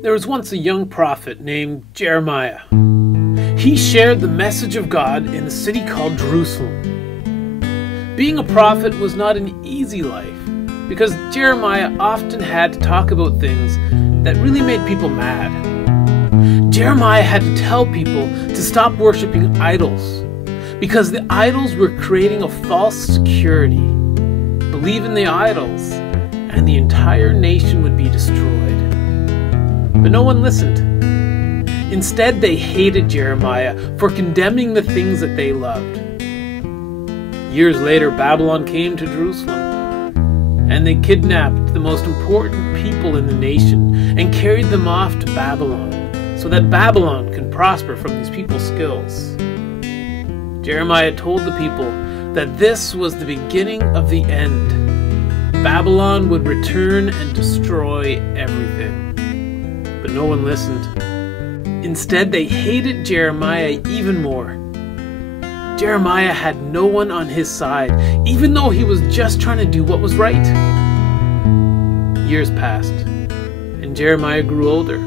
There was once a young prophet named Jeremiah. He shared the message of God in a city called Jerusalem. Being a prophet was not an easy life, because Jeremiah often had to talk about things that really made people mad. Jeremiah had to tell people to stop worshiping idols, because the idols were creating a false security. Believe in the idols, and the entire nation would be destroyed. But no one listened. Instead, they hated Jeremiah for condemning the things that they loved. Years later, Babylon came to Jerusalem, and they kidnapped the most important people in the nation and carried them off to Babylon, so that Babylon can prosper from these people's skills. Jeremiah told the people that this was the beginning of the end. Babylon would return and destroy everything. But no one listened. Instead, they hated Jeremiah even more. Jeremiah had no one on his side, even though he was just trying to do what was right. Years passed, and Jeremiah grew older.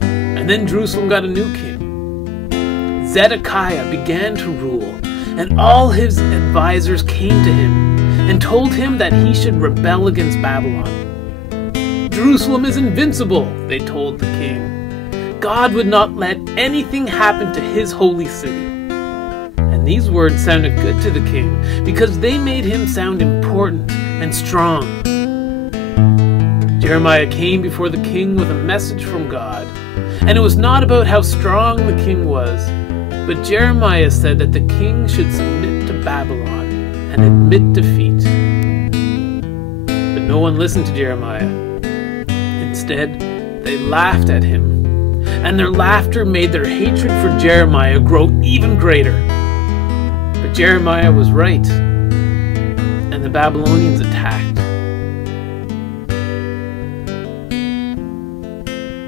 And then Jerusalem got a new king. Zedekiah began to rule, and all his advisors came to him and told him that he should rebel against Babylon. Jerusalem is invincible, they told the king. God would not let anything happen to his holy city. And these words sounded good to the king because they made him sound important and strong. Jeremiah came before the king with a message from God, and it was not about how strong the king was, but Jeremiah said that the king should submit to Babylon and admit defeat. But no one listened to Jeremiah. Instead, they laughed at him, and their laughter made their hatred for Jeremiah grow even greater. But Jeremiah was right, and the Babylonians attacked.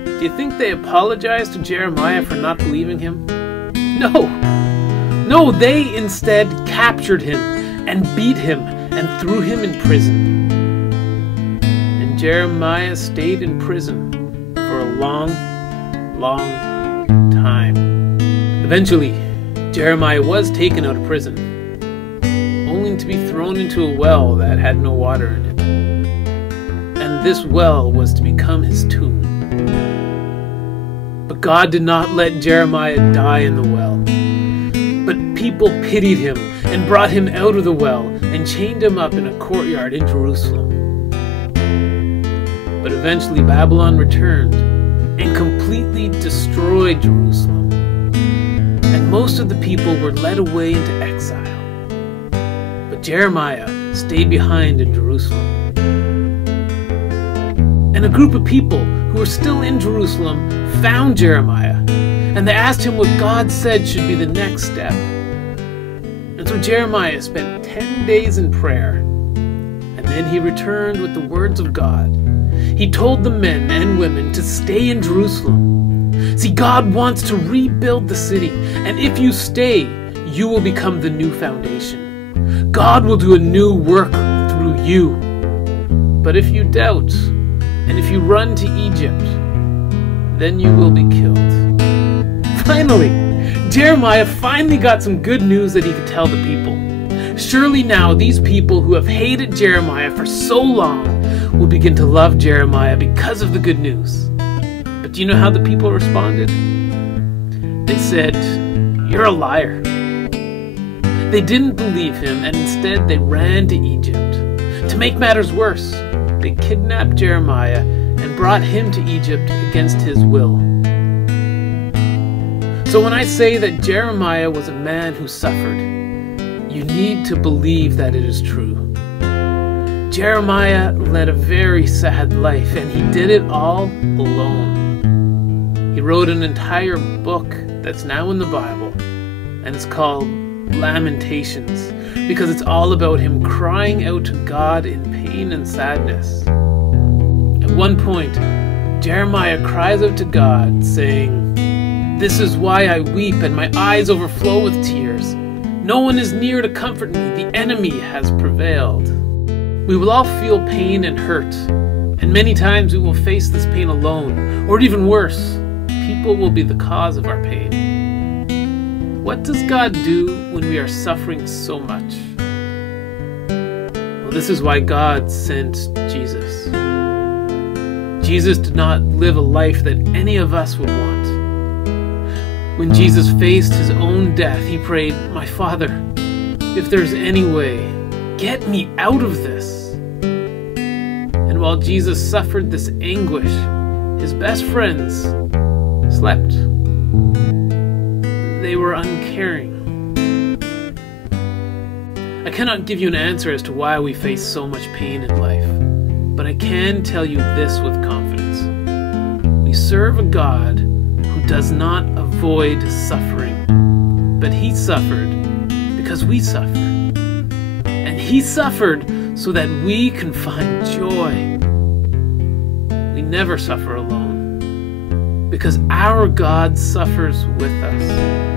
Do you think they apologized to Jeremiah for not believing him? No, they instead captured him and beat him and threw him in prison. Jeremiah stayed in prison for a long time. Eventually, Jeremiah was taken out of prison, only to be thrown into a well that had no water in it. And this well was to become his tomb. But God did not let Jeremiah die in the well. But people pitied him and brought him out of the well and chained him up in a courtyard in Jerusalem. But eventually Babylon returned and completely destroyed Jerusalem. And most of the people were led away into exile. But Jeremiah stayed behind in Jerusalem. And a group of people who were still in Jerusalem found Jeremiah, and they asked him what God said should be the next step. And so Jeremiah spent 10 days in prayer, and then he returned with the words of God. He told the men and women to stay in Jerusalem. See, God wants to rebuild the city, and if you stay, you will become the new foundation. God will do a new work through you. But if you doubt, and if you run to Egypt, then you will be killed. Finally, Jeremiah finally got some good news that he could tell the people. Surely now these people who have hated Jeremiah for so long will begin to love Jeremiah because of the good news. But do you know how the people responded? They said, "You're a liar." They didn't believe him, and instead they ran to Egypt. To make matters worse, they kidnapped Jeremiah and brought him to Egypt against his will. So when I say that Jeremiah was a man who suffered, you need to believe that it is true. Jeremiah led a very sad life, and he did it all alone. He wrote an entire book that's now in the Bible, and it's called Lamentations, because it's all about him crying out to God in pain and sadness. At one point, Jeremiah cries out to God, saying, "This is why I weep and my eyes overflow with tears. No one is near to comfort me. The enemy has prevailed." We will all feel pain and hurt, And many times we will face this pain alone, or even worse, people will be the cause of our pain. What does God do when we are suffering so much? Well, this is why God sent Jesus. Jesus did not live a life that any of us would want. When Jesus faced his own death, he prayed, "My Father, if there's any way, get me out of this." And while Jesus suffered this anguish, his best friends slept. They were uncaring. I cannot give you an answer as to why we face so much pain in life, but I can tell you this with confidence. We serve a God who does not avoid suffering, but he suffered because we suffer. And he suffered so that we can find joy. We never suffer alone, because our God suffers with us.